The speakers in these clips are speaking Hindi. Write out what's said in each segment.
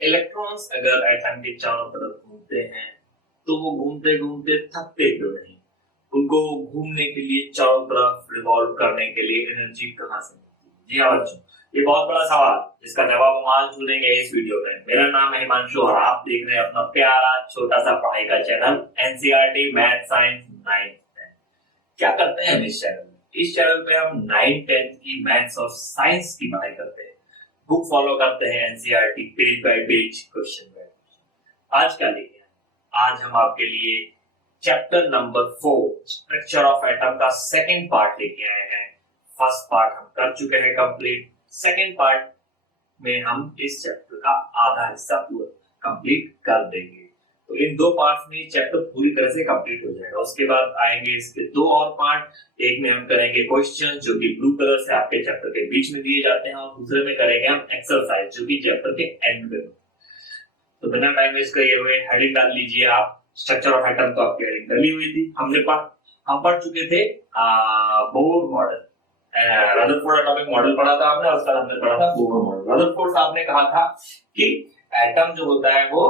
इलेक्ट्रॉन्स अगर एटम के चारों तरफ घूमते हैं तो वो घूमते घूमते थकते क्यों नहीं? उनको घूमने के लिए चारों तरफ रिवॉल्व करने के लिए एनर्जी कहाँ से मिलती है? जी हाँ बच्चों, ये बहुत बड़ा सवाल जिसका जवाब हम आज ढूंढेंगे इस वीडियो में। मेरा नाम है हिमांशु और आप देख रहे हैं अपना प्यारा छोटा सा पढ़ाई का channel NCERT math science 9th। क्या करते हैं हम इस चैनल में? इस चैनल पे हम 9th 10th की मैथ्स और साइंस की पढ़ाई करते हैं। बुक फॉलो करते हैं NCERT page bye page, question by question. आज क्या लेके आए? आज हम आपके लिए chapter number 4 structure of atom का सेकंड पार्ट लेके आए हैं। फर्स्ट पार्ट हम कर चुके हैं कंप्लीट। सेकंड पार्ट में हम इस चैप्टर का आधा हिस्सा पूरा कंप्लीट कर देंगे। तो इन दो पार्ट्स में चैप्टर पूरी तरह से कंप्लीट हो जाएगा। उसके बाद आएंगे इसके दो और पार्ट। एक में हम करेंगे क्वेश्चन जो कि ब्लू कलर से आपके चैप्टर के बीच में दिए जाते हैं, और दूसरे में करेंगे हम एक्सरसाइज जो कि चैप्टर के एंड में। तो बिना टाइम वेस्ट किए हुए हेडिंग डाल लीजिए आप। स्ट्रक्चर ऑफ एटम तो आपकी हेडिंग डली हुई थी। हम पढ़ चुके थे Bohr model. Rutherford atomic model पढ़ा था आपने, और उसका हमने पढ़ा था बोर मॉडल। रदरफोर्ड साहब ने कहा था कि एटम जो होता है वो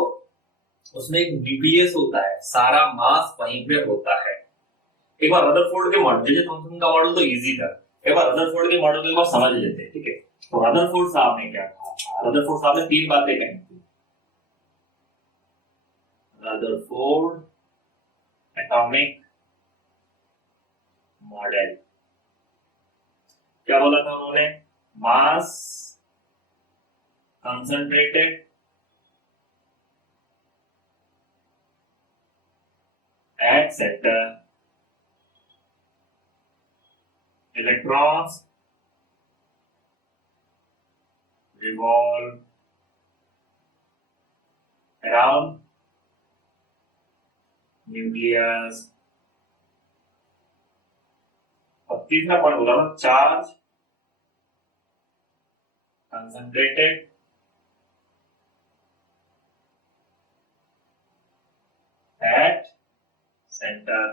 उसमें एक न्यूक्लियस होता है, सारा मास वहीं पे होता है। एक बार रदरफोर्ड के मॉडल, जे थॉमसन का मॉडल तो इजी था, एक बार रदरफोर्ड के मॉडल को एक बार समझ लेते हैं, ठीक है? तो रदरफोर्ड साहब ने क्या कहा? रदरफोर्ड साहब ने तीन बातें कही थी। रदरफोर्ड एटॉमिक मॉडल, क्या बोला था उन्होंने? मास concentrated at center, electrons revolve around nucleus। और तीसरा पॉइंट बोला था चार्ज कंसंट्रेटेड at सेंटर।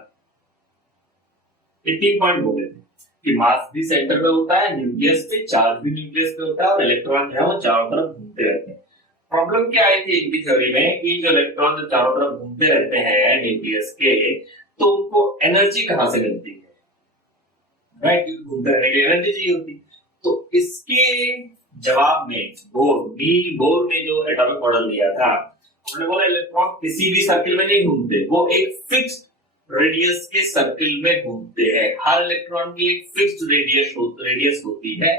ये तीन पॉइंट बोले थे कि मास भी सेंटर पे होता है, न्यूक्लियस पे, चार्ज भी न्यूक्लियस पे होता है, और इलेक्ट्रॉन जो है वो चारों तरफ घूमते रहते हैं। प्रॉब्लम क्या आई थी इनकी थ्योरी में कि जो इलेक्ट्रॉन जो चारों तरफ घूमते रहते हैं न्यूक्लियस के, तो उनको एनर्जी कहां से मिलती है? राइट, घूमते रहने के लिए एनर्जी चाहिए होती। तो इसके जवाब में बोर ने जो एटॉमिक मॉडल दिया था, उन्होंने बोला इलेक्ट्रॉन किसी भी सर्किल में नहीं घूमते, वो एक फिक्स्ड रेडियस के सर्किल में घूमते हैं। हर इलेक्ट्रॉन की एक फिक्स्ड रेडियस होती है,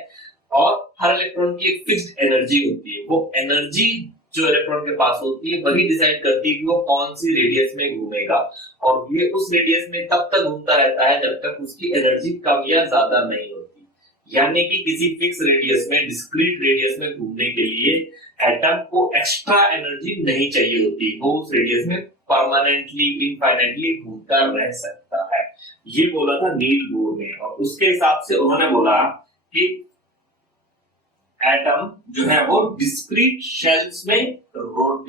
और हर इलेक्ट्रॉन की एक फिक्स्ड एनर्जी होती है। वो एनर्जी जो इलेक्ट्रॉन के पास होती है वही डिसाइड करती है कि वो कौन सी रेडियस में घूमेगा, और ये उस रेडियस में तब तक घूमता रहता है जब तक उसकी एनर्जी कम या ज्यादा नहीं होती। यानी कि किसी फिक्स रेडियस में, डिस्क्रीट रेडियस में घूमने के लिए एटम को एक्स्ट्रा एनर्जी नहीं चाहिए होती, वो उस रेडियस में परमानेंटली इनफाइनाइटली घूमता रह सकता है। ये बोला था नील बोर ने, और उसके हिसाब से उन्होंने बोला कि एटम जो है वो डिस्क्रीट शेल्स में रिवॉल्व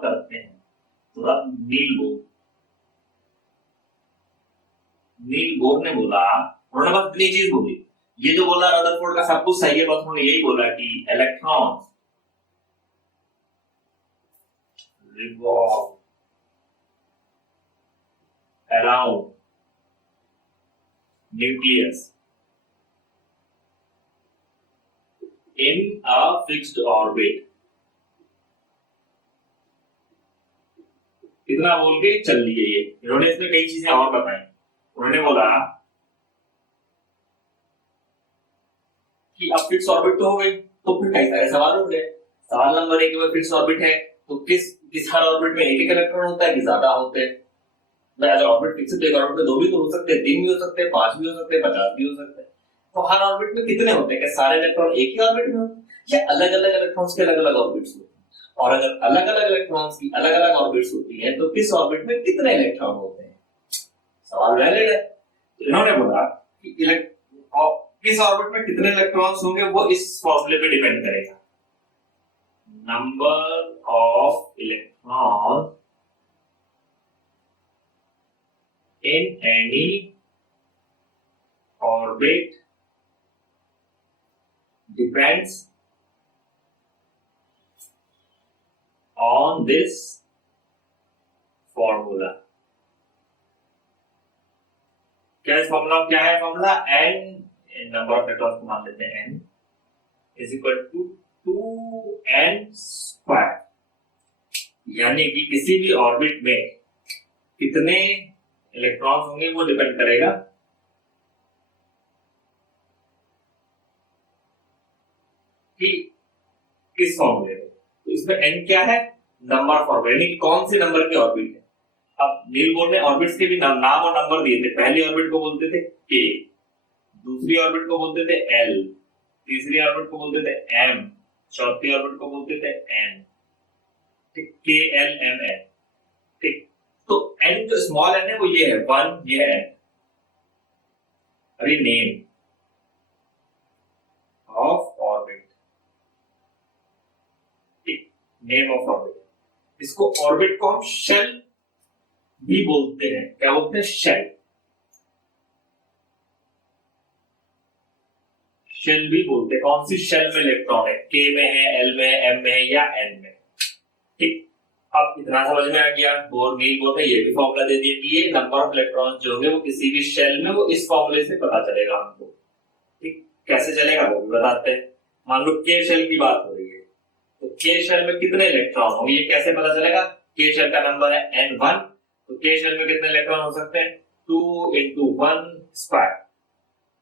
करते हैं। तो नील बोर ने बोला, उन्होंने बस इतनी चीज बोली। ये जो बोला रदरफोर्ड का सब कुछ सही है, बस उन्होंने यही बोला कि electron revolve around nucleus in a fixed orbit। इतना बोल के चल लिए ये। इन्होंने इसमें कई चीजें और बताई। उन्होंने बोला कि अब फिक्स ऑर्बिट तो हो गई, तो फिर कई सारे सवाल उठ गए। सवाल नंबर 1 में फिक्स ऑर्बिट है तो किस हर ऑर्बिट में एक इलेक्ट्रॉन होता है कि ज्यादा होते हैं? अगर ऑर्बिट फिक्स है तो एक ऑर्बिट में 2 भी तो हो सकते हैं, 3 भी हो सकते हैं, 5 भी हो सकते हैं, 50 भी हो सकते हैं। तो हर ऑर्बिट में कितने होते हैं? क्या सारे इलेक्ट्रॉन एक ही ऑर्बिट में होते हैं या अलग-अलग इलेक्ट्रॉन्स के अलग-अलग ऑर्बिट्स होते हैं? और अगर अलग-अलग इलेक्ट्रॉन्स की अलग-अलग ऑर्बिट्स होती हैं तो किस ऑर्बिट में कितने इलेक्ट्रॉन होते हैं? सवाल वैलिड है। इन्होंने बोला कि किस ऑर्बिट में कितने इलेक्ट्रॉन्स होंगे वो इस फॉर्मूले पे डिपेंड करेगा। Number of electron in any orbit depends this formula. क्या है formula? n number of electrons को मान लेते हैं n is equal to 2n square, यानी कि किसी भी ऑर्बिट में कितने इलेक्ट्रॉन्स होंगे वो डिपेंड करेगा कि किस फॉर्मूले में। तो इसमें n क्या है? नंबर ऑफ ऑर्बिट, यानी कौन से नंबर के ऑर्बिट है। अब नील बोर ने ऑर्बिट्स के भी नाम और नंबर दिए थे। पहली ऑर्बिट को बोलते थे k, दूसरी ऑर्बिट को बोलते थे l, तीसरी ऑर्बिट को बोलते थे m, चौथी ऑर्बिट को बोलते थे n। ठीक, k l m n। ठीक, तो n जो स्मॉल n है वो ये है 1, ये है n। अभी नेम ऑफ ऑर्बिट, ठीक, नेम ऑफ ऑर्बिट, इसको ऑर्बिट को हम शेल भी बोलते हैं। क्या बोलते हैं? शेल। शेल भी बोलते हैं। कौन सी शेल में इलेक्ट्रॉन है? k में है, l में है, m में है या n में। ठीक, अब इतना समझ में आ गया। बोर नील बोर ने ये भी फॉर्मूला दे दिया कि ये नंबर ऑफ इलेक्ट्रॉन जो होंगे वो किसी भी शेल में, वो इस फॉर्मूले से पता चलेगा हमको। ठीक, कैसे चलेगा वो भी बताते हैं। मान लो k शेल की बात हो रही है, तो k शेल में कितने इलेक्ट्रॉन होंगे ये कैसे पता चलेगा? k शेल का नंबर है n1, तो k शेल में कितने इलेक्ट्रॉन हो सकते हैं? 2 into 1 square,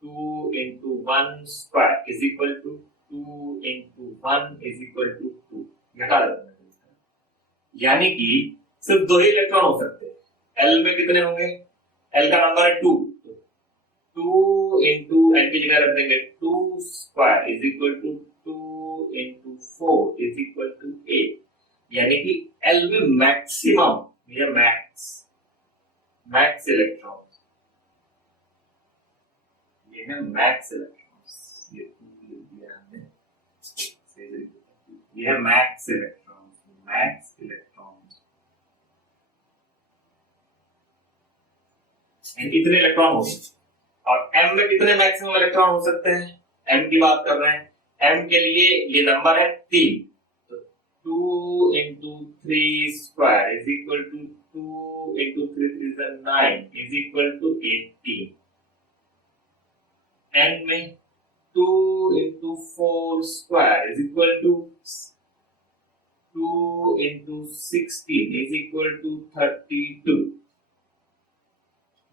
2 into 1 square is equal to 2 into 1 is equal to 2। घटा देते हैं, यानी कि सिर्फ दो ही इलेक्ट्रॉन हो सकते हैं। l में कितने होंगे? l का नंबर है 2, 2 into n की जगह रख देंगे 2 square is equal to 2 into 4 is equal to 8, यानी कि l में मैक्सिमम, ये मैक्स इलेक्ट्रॉन्स, ये है मैक्स इलेक्ट्रॉन्स, ये है मैक्स इलेक्ट्रॉन्स। कितने इलेक्ट्रॉन होंगे? और m में कितने मैक्सिमम इलेक्ट्रॉन हो सकते हैं? m की बात कर रहे हैं। m के लिए ये नंबर है 3, तो 2 into 3 square is equal to 2 into 3 is 9 is equal to 18। n में 2 into 4 square is equal to 2 into 16 is equal to 32।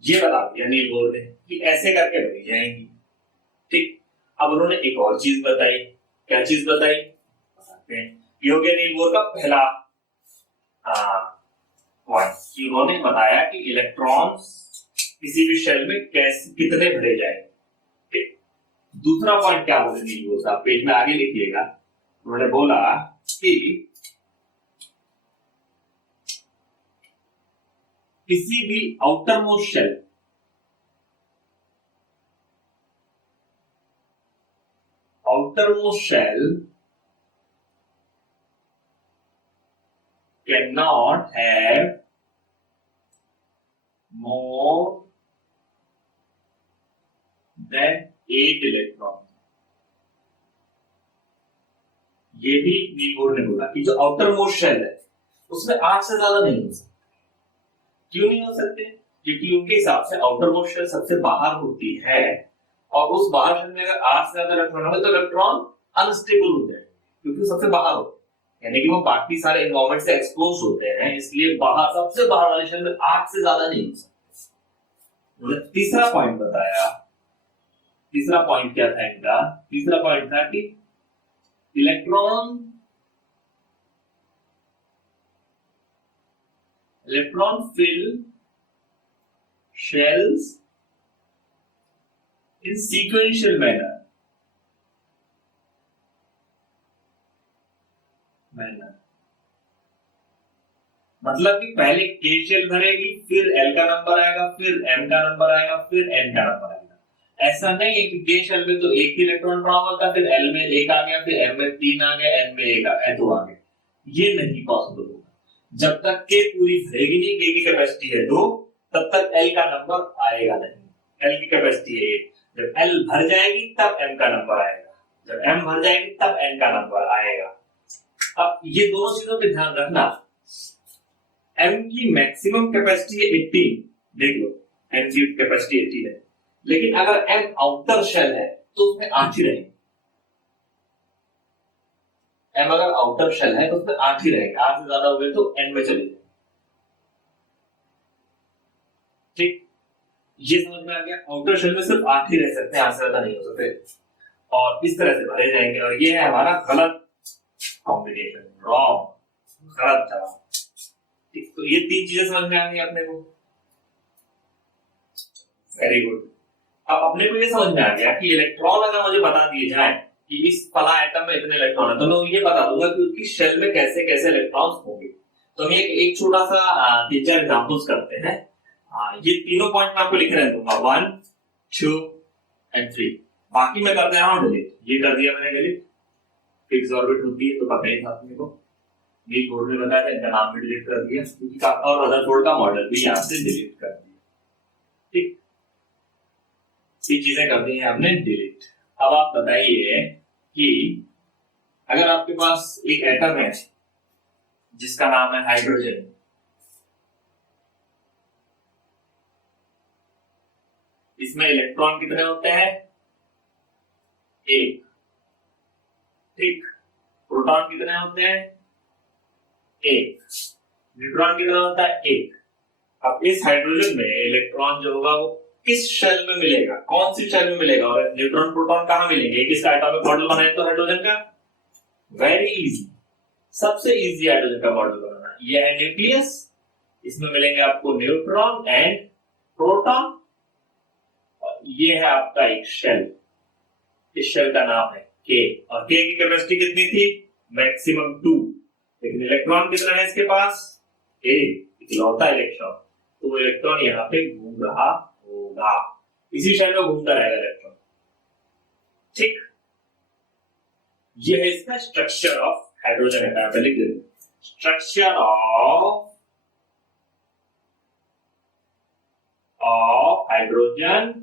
ये बता दिया नील बोर ने कि ऐसे करके बन जाएंगी। ठीक, अब उन्होंने एक और चीज बताई। क्या चीज बताई? बताते हैं। ये हो गया नील बोर का पहला पॉइंट, कि उन्होंने बताया कि इलेक्ट्रॉन्स किसी भी शेल में कैसे कितने भरे जाएंगे। ठीक, दूसरा पॉइंट क्या बोले नील बोर साहब, पेज में आगे लिखिएगा। उन्होंने बोला कि किसी भी outer most shell cannot have more than 8 electron. ये भी नील बोर ने बोला कि जो आउटर मोस्ट शेल है उसमें 8 से ज्यादा नहीं हो सकते। क्यों नहीं हो सकते? क्योंकि उनके हिसाब से आउटर मोस्ट शेल सबसे बाहर होती है, और उस बाहर शेल में अगर 8 से ज्यादा इलेक्ट्रॉन होंगे तो इलेक्ट्रॉन अनस्टेबल हो जाएंगे, क्योंकि सबसे बाहर होते हैं, यानी कि वो बाकी सारे एनवायरनमेंट से एक्सपोज होते हैं, इसलिए बाहर सबसे बाहर वाले शेल में 8 से ज्यादा नहीं हो सकते। उन्होंने तीसरा पॉइंट बताया। तीसरा पॉइंट क्या था इनका? तीसरा पॉइंट था कि electron fill shells in sequential manner। मतलब कि पहले K शेल भरेगी, फिर L का नंबर आएगा, फिर M का नंबर आएगा, फिर N का नंबर आएगा। ऐसा नहीं है कि K शेल में तो एक ही इलेक्ट्रॉन पड़ा होगा, फिर L में एक आ गया, फिर M में 3 आ गया, N में एक दो आ गया। ये नहीं पॉसिबल होगा। जब तक K पूरी भरेगी नहीं, K की कैपेसिटी है 2, तब तक L का नंबर आएगा नहीं। L की कैपेसिटी है 1। जब L भर जाएगी तब M का नंबर आएगा, जब M भर जाएगी तब N का नंबर आएगा। अब ये दोनों चीजों पे ध्यान रखना। m की मैक्सिमम कैपेसिटी है 18, देख लो m की कैपेसिटी 18 है, लेकिन अगर m आउटर शेल है तो उसमें 8 ही रहेंगे। m अगर आउटर शेल है तो उसमें 8 ही रहेंगे, 8 से ज्यादा हो गए तो n में चले जाएंगे। ठीक, ये समझ में आ गया। आउटर शेल में सिर्फ 8 ही रह सकते हैं, 8 से ज्यादा नहीं हो सकते, और इस तरह से भरे जाएंगे। और ये है हमारा गलत कॉम्बिनेशन, रॉन्ग, गलत जवाब। ठीक, तो ये 3 चीजें समझ में आ गई अपने को। Very good. अब अपने को ये समझ में आ गया कि इलेक्ट्रॉन अगर मुझे बता दिए जाए कि इस फला एटम में इतने इलेक्ट्रॉन है, तो मैं ये बता दूंगा कि उसकी शेल में कैसे कैसे इलेक्ट्रॉन्स होंगे। तो हम एक छोटा सा 3-4 एग्जांपल्स करते हैं। ये तीनों पॉइंट मैं आपको लिख रहा दूंगा, 1, 2 एंड 3। बाकी मैं कर दे रहा हूं डिलीट। ये कर दिया मैंने डिलीट। फिक्स ऑर्बिट होती है तो पता ही था अपने को, नीट बोर्ड में बताया था, इनका नाम भी डिलीट कर दिया, क्योंकि और रदरफोर्ड का मॉडल भी यहां से डिलीट कर दिया। ठीक, ये चीजें कर दी हैं हमने डिलीट। अब आप बताइए कि अगर आपके पास एक एटम है जिसका नाम है हाइड्रोजन, इसमें इलेक्ट्रॉन कितने होते हैं? 1। ठीक, प्रोटॉन कितने होते हैं? 1। न्यूट्रॉन कितना होता है? 1। अब इस हाइड्रोजन में इलेक्ट्रॉन जो होगा वो किस शेल में मिलेगा, कौन सी शेल में मिलेगा, और न्यूट्रॉन प्रोटॉन कहां मिलेंगे? किसका एटॉमिक मॉडल बनाए तो हाइड्रोजन का? वेरी इजी, सबसे इजी हाइड्रोजन का मॉडल बनाना। ये है न्यूक्लियस, इसमें मिलेंगे आपको न्यूट्रॉन एंड प्रोटॉन, और ये है आपका एक शेल। इस शेल का नाम है K, और K की कैपेसिटी कितनी थी? मैक्सिमम 2। लेकिन इलेक्ट्रॉन कितना है इसके पास? इकलौता इलेक्ट्रॉन, तो वो इलेक्ट्रॉन यहाँ पे घूम रहा होगा, इसी शेल में घूमता रहेगा इलेक्ट्रॉन। ठीक, ये है इसका स्ट्रक्चर ऑफ हाइड्रोजन एटम। लिख दे, structure of hydrogen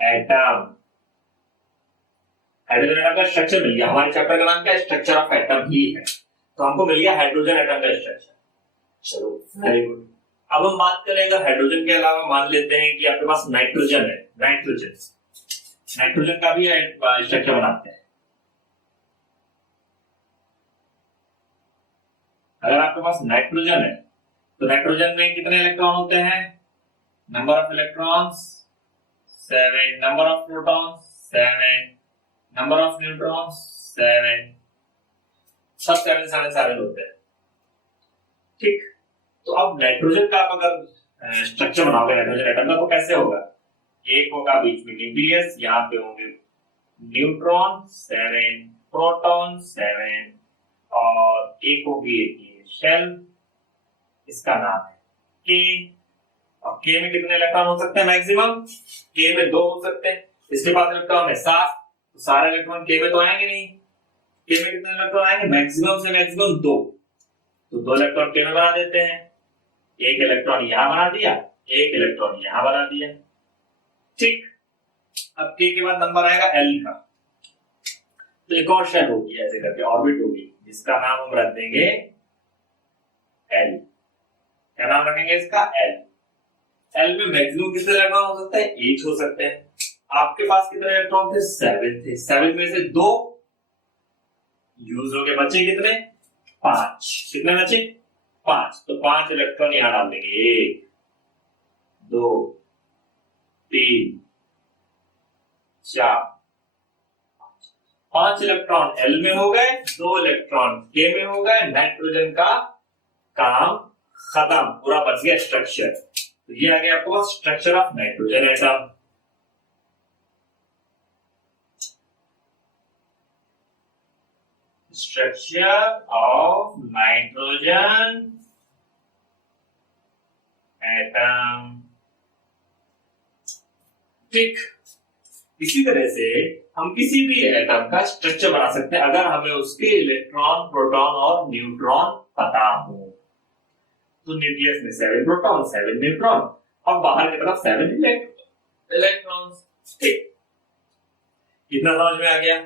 atom. Hydrogen atom का स्ट्रक्चर मिल गया। हमारे चैप्टर का नाम क्या है? स्ट्रक्चर ऑफ एटम ही है, तो हमको मिल गया हाइड्रोजन एटम का स्ट्रक्चर। चलो वेरी गुड। अब हम बात करें अगर हाइड्रोजन के अलावा मान लेते हैं कि आपके पास नाइट्रोजन है, नाइट्रोजन का भी स्ट्रक्चर बनाते हैं। अगर आपके पास नाइट्रोजन है तो नाइट्रोजन में कितने इलेक्ट्रॉन होते हैं? Number of electrons 7, number of protons 7, number of neutrons 7, सब 7 7 होते हैं। ठीक, तो अब नाइट्रोजन का आप अगर स्ट्रक्चर बनाओगे नाइट्रोजन एटम का, तो कैसे होगा? एक होगा बीच में न्यूक्लियस, यहाँ पे होंगे न्यूट्रॉन 7, प्रोटॉन 7, और एक होगी शेल, इसका नाम है K। और K में कितने इलेक्ट्रॉन हो सकते हैं? मैक्सिमम K में 2 हो सकते हैं। इसके पास इलेक्ट्रॉन है 7, तो सारे इलेक्ट्रॉन K में तो आएंगे नहीं। K में कितने इलेक्ट्रॉन आएंगे? मैक्सिमम से मैक्सिमम 2, तो 2 इलेक्ट्रॉन K में बना देते हैं। एक इलेक्ट्रॉन यहां बना दिया, एक इलेक्ट्रॉन यहां बना दिया। ठीक, अब K के बाद नंबर आएगा L का, तो एक और शेल होगी ऐसे करके, ऑर्बिट होगी, जिसका नाम हम रख देंगे L। क्या नाम रखेंगे इसका? L। L में मैक्सिमम कितने इलेक्ट्रॉन हो सकते हैं? 8 हो सकते हैं। आपके पास कितने इलेक्ट्रॉन थे? 7 थे। 7 में से 2 यूज हो गए, बचे कितने? 5। कितने बचे? 5। तो 5 इलेक्ट्रॉन यहां डाल देंगे, 1 2 3 4 5 इलेक्ट्रॉन L में हो गए, 2 इलेक्ट्रॉन K में हो गए। नाइट्रोजन का काम खत्म, पूरा बच गया स्ट्रक्चर। तो ये आ गया आपको structure of nitrogen atom. Structure of nitrogen atom. ठीक, इसी तरह से हम किसी भी एटम का स्ट्रक्चर बना सकते हैं अगर हमें उसके इलेक्ट्रॉन, प्रोटॉन और न्यूट्रॉन पता हो। तो न्यूक्लियस में 7 प्रोटॉन 7 न्यूट्रॉन, और बाहर की तरफ 7 इलेक्ट्रॉन्स। ठीक, कितना समझ में आ गया?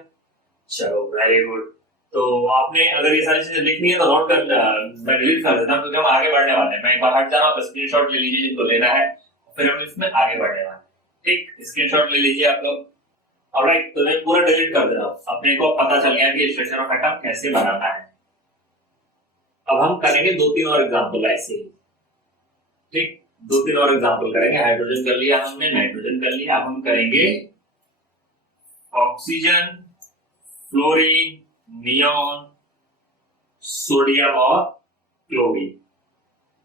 चलो वेरी गुड। तो आपने अगर ये सारी चीजें लिखनी है तो नोट कर, मैं डिलीट कर देता हूँ क्योंकि हम आगे बढ़ने वाले हैं। मैं एक बार हट जा रहा हूँ, स्क्रीनशॉट ले लीजिए जिनको लेना है, फिर हम इसमें आगे बढ़ने वाले हैं। ठीक, स्क्रीनशॉट ले लीजिए आप लोग। ऑलराइट, तो मैं पूरा डिलीट कर दे रहा हूँ। अपने को पता चल गया कि स्ट्रक्चर ऑफ एटम कैसे बनाना है। अब हम करेंगे 2-3 और एग्जांपल ऐसे ही। ठीक, 2-3 और एग्जांपल करेंगे। हाइड्रोजन कर लिया हमने, नाइट्रोजन कर लिया, अब हम करेंगे ऑक्सीजन, फ्लोरीन, नियॉन, सोडियम और chlorine.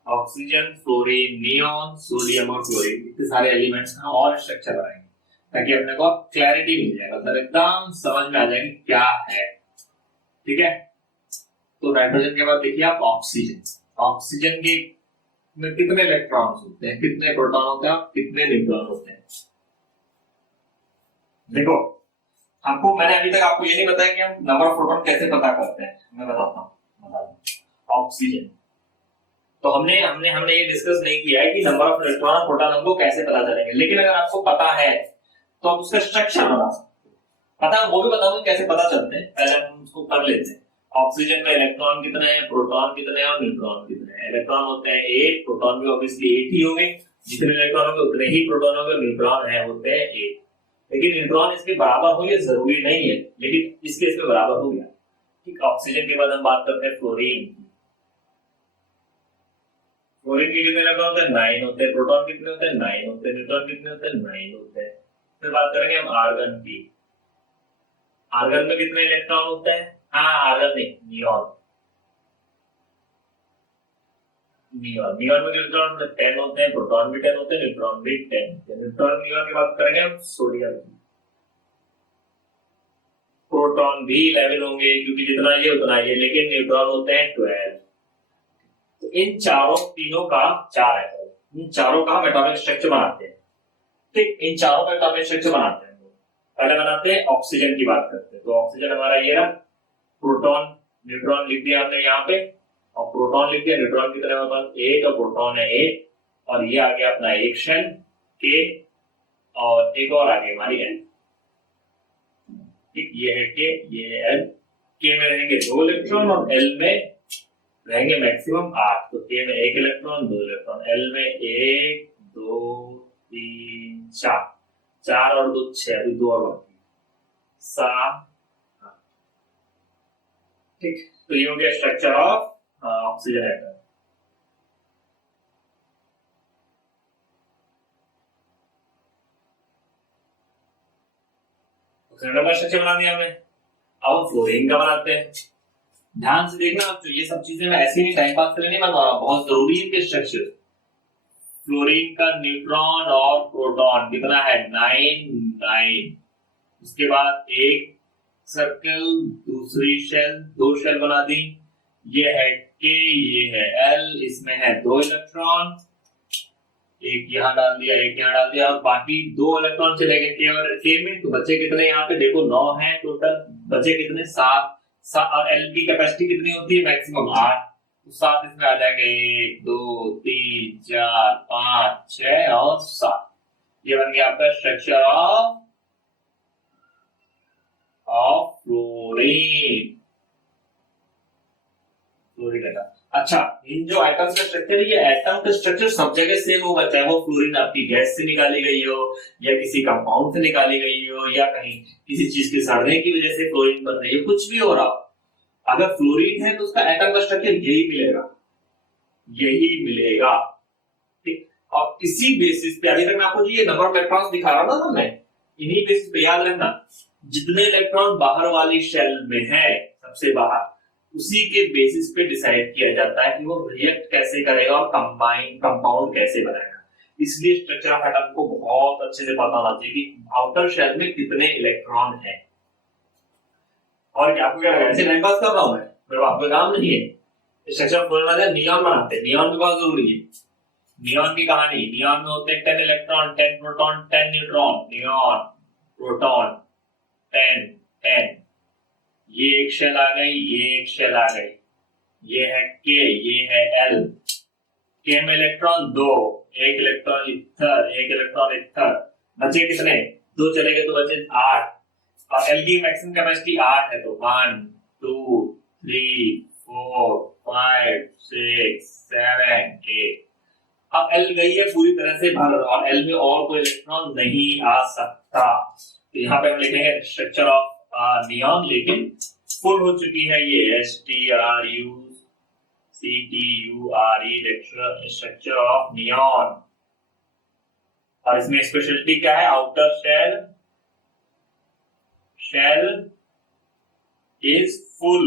Oxygen, fluorine, neon, sodium और क्लोरीन, इतने सारे एलिमेंट्स का और स्ट्रक्चर बनाएंगे ताकि अपने को क्लैरिटी मिल जाएगा, मतलब एकदम समझ में आ जाएगी क्या है। ठीक है, तो नाइट्रोजन के बाद देखिए आप ऑक्सीजन। ऑक्सीजन के में कितने इलेक्ट्रॉन्स होते हैं, कितने प्रोटॉन होते हैं, कितने न्यूट्रॉन होते हैं। देखो, हमको मैंने अभी तक आपको ये नहीं बताया कि हम नंबर ऑफ प्रोटॉन कैसे पता करते हैं। मैं बताता हूँ। ऑक्सीजन तो हमने हमने हमने ये डिस्कस नहीं किया है कि नंबर ऑफ इलेक्ट्रॉन और प्रोटॉन हमको कैसे पता चलेंगे, लेकिन अगर आपको पता है तो आप उसका स्ट्रक्चर बना सकते हो। पता वो भी बताऊंगा कैसे पता चलते हैं, पहले हम उसको कर लेते हैं। ऑक्सीजन में इलेक्ट्रॉन कितने हैं, प्रोटॉन कितने हैं और न्यूट्रॉन कितने हैं। इलेक्ट्रॉन होते हैं 8, प्रोटॉन भी ऑब्वियसली 8 ही होंगे। जितने इलेक्ट्रॉन होंगे उतने ही प्रोटॉन होंगे, न्यूट्रॉन है होते हैं 8। लेकिन न्यूट्रॉन इसके बराबर हो ये जरूरी नहीं है, लेकिन इसके इसमें बराबर हो गया। ठीक, ऑक्सीजन के बाद हम बात करते हैं फ्लोरीन। फ्लोरीन के कितने इलेक्ट्रॉन होते हैं, 9 होते हैं। प्रोटॉन कितने होते हैं, 9 होते हैं। न्यूट्रॉन कितने होते हैं, 9 होते हैं। फिर बात करेंगे हम आर्गन की। आर्गन में कितने इलेक्ट्रॉन होते हैं, आर्गन नहीं, नियॉन। नियॉन में इलेक्ट्रॉन 10 होते हैं, प्रोटॉन भी 10 होते हैं, न्यूट्रॉन भी 10 होते हैं। न्यूट्रॉन नियॉन की बात करेंगे हम सोडियम की। प्रोटॉन भी 11 होंगे क्योंकि जितना ये उतना ये, लेकिन न्यूट्रॉन होते हैं 12। तो इन तीनों का 4 है, इन चारों का हम एटॉमिक स्ट्रक्चर बनाते हैं। ठीक, इन चारों का एटॉमिक स्ट्रक्चर बनाते हैं। पहले बनाते हैं ऑक्सीजन की बात करते हैं। तो ऑक्सीजन हमारा ये रहा, प्रोटॉन न्यूट्रॉन लिख दिया हमने यहाँ पे, और प्रोटॉन लिख दिया। न्यूट्रॉन की तरह हमारे पास 8 और प्रोटॉन है 8, और ये आ गया अपना एक शेल के, और एक और आ गई हमारी एल। ठीक, ये है के, ये है एल। के में रहेंगे 2 इलेक्ट्रॉन और एल में रहेंगे मैक्सिमम 8। तो के में 1 इलेक्ट्रॉन 2 इलेक्ट्रॉन, एल में 1 2 3 4, 4 और 2 6, अभी 2 और बाकी 7। ठीक, तो ये हो गया structure of oxygen atom. Oxygen का स्ट्रक्चर बना दिया हमने। अब फ्लोरीन का बनाते हैं। ध्यान से देखना, तो ये सब चीजें मैं ऐसे नहीं टाइम पास के लिए नहीं बता रहा, बहुत जरूरी है इनके स्ट्रक्चर। फ्लोरीन का न्यूट्रॉन और प्रोटॉन कितना है, 9। उसके बाद एक सर्कल, दूसरी शेल, 2 शेल बना दी। ये है के, ये है एल, इसमें है 2 इलेक्ट्रॉन, एक यहाँ डाल दिया, एक यहाँ डाल दिया, और बाकी 2 इलेक्ट्रॉन चले गए के और के में। तो बचे कितने यहाँ पे देखो, 9 है टोटल, बचे कितने 7। और एल की कैपेसिटी कितनी होती है, मैक्सिमम 8। तो 7 इसमें आ जाएंगे, 1 2 3 4 5 6 और 7। ये बन गया आपका स्ट्रक्चर ऑफ फ्लोरीन। फ्लोरीन का अच्छा, इन जो एटम्स का स्ट्रक्चर है, ये एटम का स्ट्रक्चर सब जगह सेम होगा, चाहे वो फ्लोरीन आपकी गैस से निकाली गई हो, या किसी कंपाउंड से निकाली गई हो, या कहीं किसी चीज के सड़ने की वजह से फ्लोरीन बन रही है, कुछ भी हो रहा हो, अगर फ्लोरीन है तो उसका एटम का स्ट्रक्चर यही मिलेगा, यही मिलेगा। ठीक, और इसी बेसिस पे अभी तक मैं आपको जो ये नंबर ऑफ इलेक्ट्रॉन्स दिखा रहा था मैं, इन्हीं बेसिस पे याद रखना, जितने इलेक्ट्रॉन बाहर वाली शेल में है सबसे बाहर, उसी के बेसिस पे डिसाइड किया जाता है कि वो रिएक्ट कैसे करेगा और कंपाउंड कैसे बनाएगा। इसलिए स्ट्रक्चर ऑफ एटम को बहुत अच्छे से पता होना चाहिए कि आउटर शेल में कितने इलेक्ट्रॉन है। और क्या आपको क्या लगा ऐसे टाइम पास कर रहा हूं मैं, मेरे आपका काम नहीं है। स्ट्रक्चर फॉर्मूला है, नियॉन बनाते हैं, नियॉन भी बहुत जरूरी है। नियॉन की कहानी, नियॉन में होते हैं 10 electron, 10 proton, 10 neutron. Neon, proton, 10 10, ये एक शेल आ गई, ये एक शेल आ गई, ये है के, ये है एल। के में इलेक्ट्रॉन 2, 1 इलेक्ट्रॉन इधर, 1 इलेक्ट्रॉन इधर, बचे कितने, 2 चले गए तो बचे 8। और एल की मैक्सिमम कैपेसिटी 8 है, तो 1 2 3 4 5 6 7 8। अब एल गई है पूरी तरह से भर और एल में और कोई इलेक्ट्रॉन नहीं आ सकता। तो यहाँ पे हम लिखेंगे स्ट्रक्चर ऑफ नियॉन, लेकिन फुल हो चुकी है ये STRUCTURE स्ट्रक्चर ऑफ नियॉन। और इसमें स्पेशलिटी क्या है? आउटर शेल इज फुल,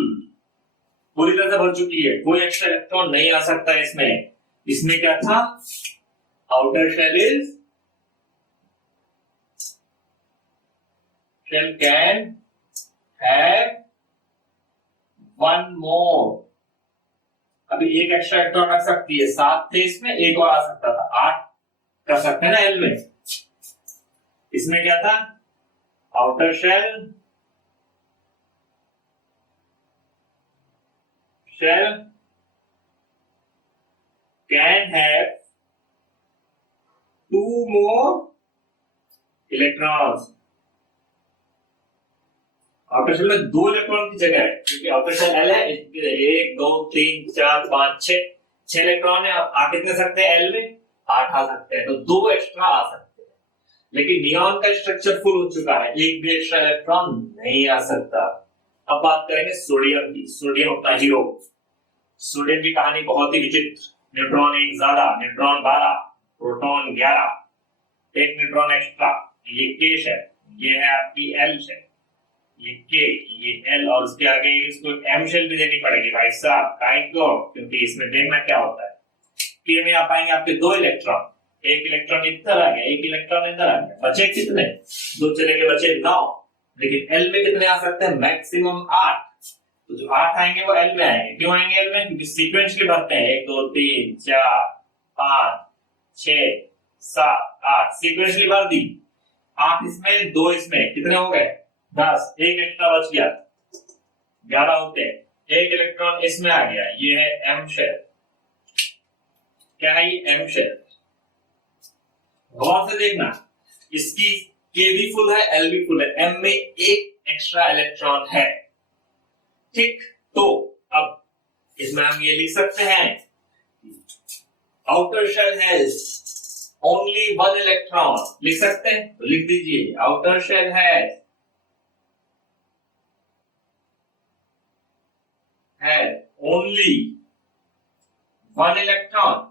पूरी तरह से भर चुकी है, कोई एक्स्ट्रा इलेक्ट्रॉन नहीं आ सकता इसमें। इसमें क्या था? Outer shell can have one more, अभी एक एक्स्ट्रा इलेक्ट्रॉन रख सकती है, 7 थे इसमें, एक और आ सकता था, 8 कर सकते हैं ना एल में। इसमें क्या था? Outer shell can have 2 more electrons। Outer shell में 2 इलेक्ट्रॉन की जगह है, क्योंकि आउटर शेल एल है, 1 2 3 4 5 6 इलेक्ट्रॉन है। आप आ कितने सकते हैं एल में? 8 आ सकते हैं, तो 2 एक्स्ट्रा आ सकते हैं। लेकिन नियॉन का स्ट्रक्चर फुल हो चुका है, एक भी एक्स्ट्रा इलेक्ट्रॉन नहीं आ सकता। अब बात करेंगे सोडियम की। सोडियम अपना हीरो। सोडियम की कहानी बहुत ही विचित्र। न्यूट्रॉन 1 ज्यादा, न्यूट्रॉन 12, प्रोटॉन 11, एक न्यूट्रॉन एक्स्ट्रा। ये K है, ये है आपकी L है, ये K, ये L, और उसके आगे इसको M शेल भी देनी पड़ेगी भाई साहब, काहे को? क्योंकि इसमें देखना क्या होता है, K में आ पाएंगे आपके 2 इलेक्ट्रॉन, एक इलेक्ट्रॉन इधर आ गया, एक इलेक्ट्रॉन इधर आ गया, बचे कितने? 2 चले गए, बचे 9। लेकिन L में कितने आ सकते हैं? मैक्सिमम 8। तो जो 8 आएंगे वो एल में आएंगे। क्यों आएंगे एल में? क्योंकि सीक्वेंशली भरते हैं, 1 2 3 4 5 6 7 8, सीक्वेंशली भर दी। 8 इसमें, 2 इसमें, कितने हो गए? 10, एक एक्स्ट्रा बच गया, 11 होते हैं। एक इलेक्ट्रॉन इसमें आ गया, ये है एम शेल। क्या है ये? M shell. गौर से देखना, इसकी के भी फुल है, एल भी फुल है, एम में एक एक्स्ट्रा इलेक्ट्रॉन है। ठीक, तो अब इसमें हम ये लिख सकते हैं, outer shell has only 1 electron, लिख सकते हैं? तो लिख दीजिए, outer shell has only 1 electron.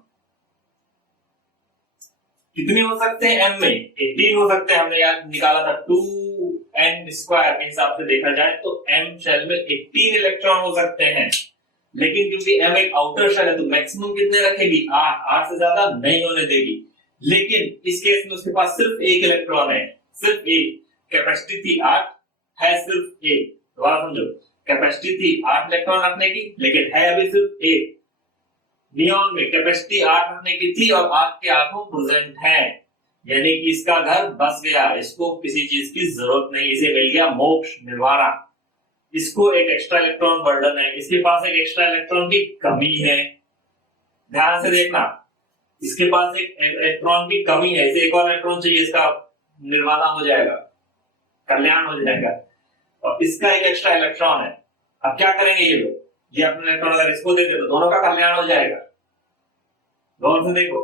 कितने हो सकते हैं एम में? 18 हो सकते हैं, हमने यार निकाला था 2n² के हिसाब से देखा जाए तो एम शेल में 18 इलेक्ट्रॉन हो सकते हैं। लेकिन क्योंकि एम एक आउटर शेल है तो मैक्सिमम कितने रखेगी? 8 से ज्यादा नहीं होने देगी। लेकिन इस केस में उसके पास सिर्फ एक इलेक्ट्रॉन है, सिर्फ एक। कैपेसिटी थी 8, है सिर्फ एक। दोबारा समझो, कैपेसिटी थी 8 इलेक्ट्रॉन रखने की, लेकिन है अभी सिर्फ एक। नियॉन में कैपेसिटी 8 रखने की थी और 8 के 8 प्रेजेंट है, यानी कि इसका घर बस गया, इसको किसी चीज की जरूरत नहीं, इसे मिल गया मोक्ष, निर्वाणा। इसको एक एक्स्ट्रा इलेक्ट्रॉन बर्डन है, इसके पास एक एक्स्ट्रा इलेक्ट्रॉन की कमी है। ध्यान से देखना, इसके पास एक इलेक्ट्रॉन की कमी है, इसे एक और इलेक्ट्रॉन चाहिए, इसका निर्वाणा हो जाएगा, कल्याण हो जाएगा। और इसका एक एक्स्ट्रा इलेक्ट्रॉन है। अब क्या करेंगे ये लोग? ये अपना इलेक्ट्रॉन अगर इसको दे दे तो दोनों का कल्याण हो जाएगा। गौर से देखो,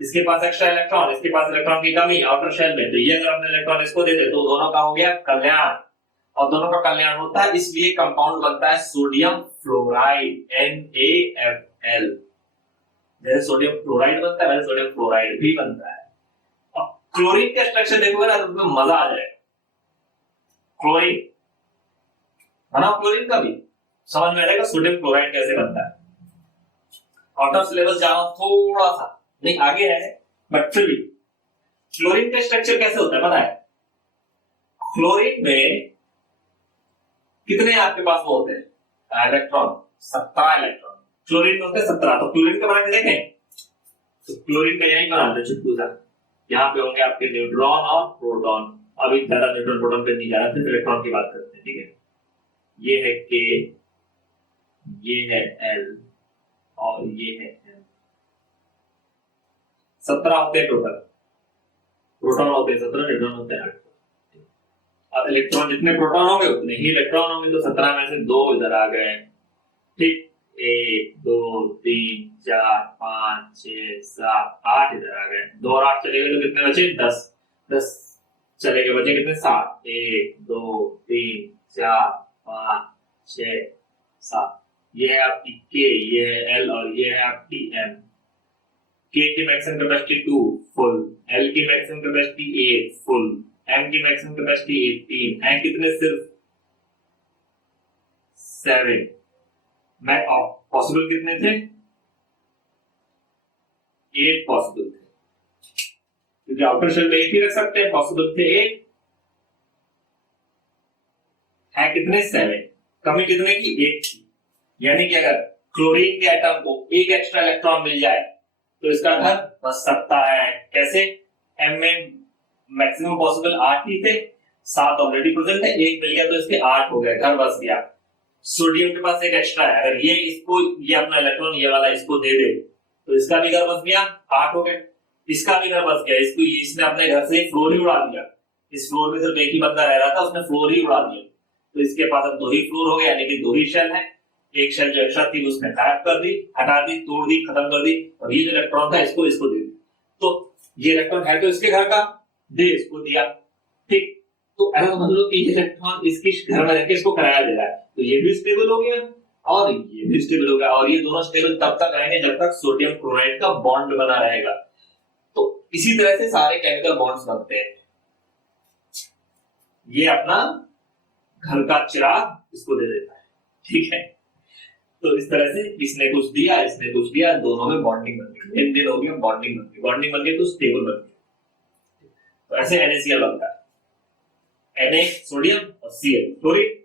इसके पास एक्स्ट्रा इलेक्ट्रॉन, इसके पास इलेक्ट्रॉन की कमी आउटर शेल में, तो ये अगर अपने इलेक्ट्रॉन इसको दे दे तो दोनों का हो गया कल्याण। और दोनों का कल्याण होता है, इसलिए कंपाउंड बनता है सोडियम फ्लोराइड, NaFl। जैसे सोडियम फ्लोराइड बनता है वैसे सोडियम फ्लोराइड भी बनता है। अब क्लोरीन का स्ट्रक्चर देखोगे ना तो तुम्हें मजा आ जाएगा। क्लोरीन बनाओ, क्लोरीन का भी समझ में आएगा सोडियम क्लोराइड कैसे बनता है। आउट ऑफ सिलेबस जाओ थोड़ा सा, नहीं आगे है बट फिर भी क्लोरीन का स्ट्रक्चर कैसे होता है पता है? क्लोरीन में कितने आपके पास वो होते हैं इलेक्ट्रॉन? 17 इलेक्ट्रॉन। क्लोरीन में होते हैं 17। तो क्लोरीन का बना के देखें, तो क्लोरीन का यही बनाते हैं छुट्टू सा। यहाँ पे होंगे आपके न्यूट्रॉन और प्रोटॉन। अभी ज्यादा न्यूट्रॉन प्रोटॉन पे नहीं जा रहा, सिर्फ इलेक्ट्रॉन की बात करते हैं, ठीक है? ये है K, ये है L और ये है M। 17 होते हैं टोटल, प्रोटॉन होते हैं 17, न्यूट्रॉन होते हैं 8। अब इलेक्ट्रॉन जितने प्रोटॉन होंगे उतने ही इलेक्ट्रॉन होंगे, तो 17 में से 2 इधर आ गए, ठीक, 1 2 3 4 5 6 7 8 इधर आ गए, 2 और 8 चले गए तो कितने बचे? 10। 10 चले गए, बचे कितने? 7। 1 2 3 4 5 6 7। ये है आपकी के, ये है एल और ये है आपकी एम। के की मैक्सिमम कैपेसिटी 2 फुल, एल की मैक्सिमम कैपेसिटी 8 फुल, एम की मैक्सिमम कैपेसिटी 18 है। कितने? सिर्फ 7। मैं पॉसिबल कितने थे? 8 पॉसिबल थे, क्योंकि आउटर शेल में 8 ही रख सकते हैं। पॉसिबल थे 8, है कितने? 7। कमी कितने की? 8 की। यानी कि अगर क्लोरीन के एटम को एक एक्स्ट्रा इलेक्ट्रॉन मिल जाए तो इसका घर बच सकता है। कैसे? एम में मैक्सिमम पॉसिबल 8 ही थे, 7 ऑलरेडी प्रेजेंट है, 1 मिल गया तो इसके 8 हो गए, घर बच गया। सोडियम के पास एक एक्स्ट्रा है, अगर ये इसको, ये अपना इलेक्ट्रॉन ये वाला इसको दे दे तो इसका भी घर बच गया, 8 हो गए। इसका भी घर बच गया, इसको इसने अपने घर से फ्लोर ही उड़ा दिया। इस फ्लोर में सिर्फ एक ही बंदा रह रहा था, उसने फ्लोर ही उड़ा दिया, तो इसके पास अब 2 ही फ्लोर हो गए, यानी कि 2 ही शेल है। एक शेल जो एक्स्ट्रा थी उसने गायब कर दी, हटा दी, तोड़ दी, खत्म कर दी, और ये जो इलेक्ट्रॉन था इसको दे दी। तो ये इलेक्ट्रॉन है तो इसके घर का, दे इसको दिया। ठीक, तो ऐसा समझ लो कि ये इलेक्ट्रॉन इसके घर में रहकर इसको किराया दे रहा है, तो ये भी स्टेबल हो गया और ये भी स्टेबल हो गया, और ये दोनों स्टेबल तब तक रहेंगे जब तक सोडियम क्लोराइड का बॉन्ड बना रहेगा। तो इसी तरह से सारे केमिकल बॉन्ड्स बनते हैं। ये अपना घर का चिराग इसको दे देता है। ठीक है, तो इस तरह से इसने कुछ दिया, इसने कुछ दिया, दोनों में बॉन्डिंग बन गई। मेन दिन हो गया बॉन्डिंग बन गई, बॉन्डिंग बन गई तो स्टेबल बन गई। तो ऐसे NaCl बनता है, Na सोडियम और Cl क्लोरीन।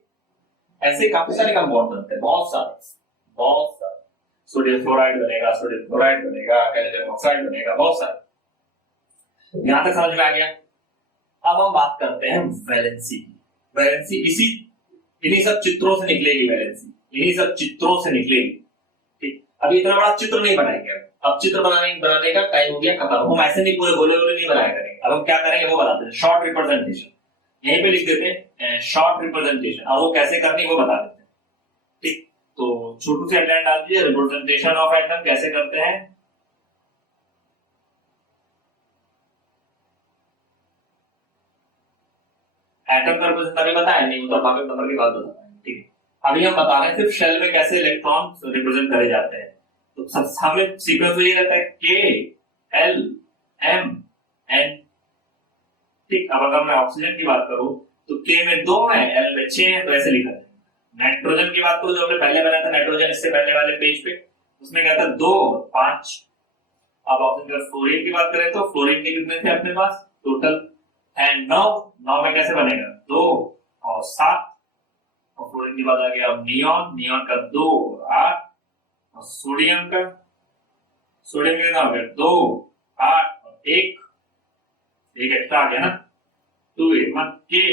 ऐसे काफी सारे कंपाउंड बनते हैं, बहुत सारे। सोडियम फ्लोराइड बनेगा, सोडियम क्लोराइड बनेगा, कैल्शियम ऑक्साइड बनेगा, बहुत सारे। यहां तक समझ में आ गया। अब हम बात करते हैं वैलेंसी की। वैलेंसी इन्हीं सब चित्रों से निकलेगी, वैलेंसी इन्हीं सब चित्रों से निकलेगी। ठीक, अभी इतना बड़ा चित्र नहीं बनाएंगे, अब चित्र बनाने का टाइम हो गया खत्म। हम ऐसे नहीं पूरे गोले गोले नहीं बनाया करेंगे। अब हम क्या करेंगे वो बताते हैं, शॉर्ट रिप्रेजेंटेशन। यहीं पे लिख देते हैं शॉर्ट रिप्रेजेंटेशन, और वो कैसे करनी है वो बता देते हैं। ठीक, तो छोटू से हेडलाइन डाल दीजिए, रिप्रेजेंटेशन ऑफ एटम कैसे करते हैं। एटम का रिप्रेजेंट अभी बताया नहीं, तो भाग नंबर के बाद बताते हैं। ठीक, अभी हम बता रहे हैं सिर्फ शेल में कैसे इलेक्ट्रॉन रिप्रेजेंट करे जाते हैं। तो सब हमें सीक्वेंस ये रहता है के एल एम एन। ठीक, अब अगर मैं ऑक्सीजन की बात करूं तो के में 2 है, एल में 6 है, तो ऐसे लिखा है। नाइट्रोजन की बात करूं जो हमने पहले बनाया था नाइट्रोजन, इससे पहले वाले पेज पे, उसमें क्या था 2 और 5। अब ऑक्सीजन फ्लोरीन की बात करें तो फ्लोरीन के कितने थे अपने पास टोटल है 9। 9 में कैसे बनेगा 2 और 7। और फ्लोरीन के बाद आ गया नियॉन का 2 और 8, और सोडियम का कितना हो गया 2 8 और 1 एक्स्ट्रा आ गया ना, 2 8 1 के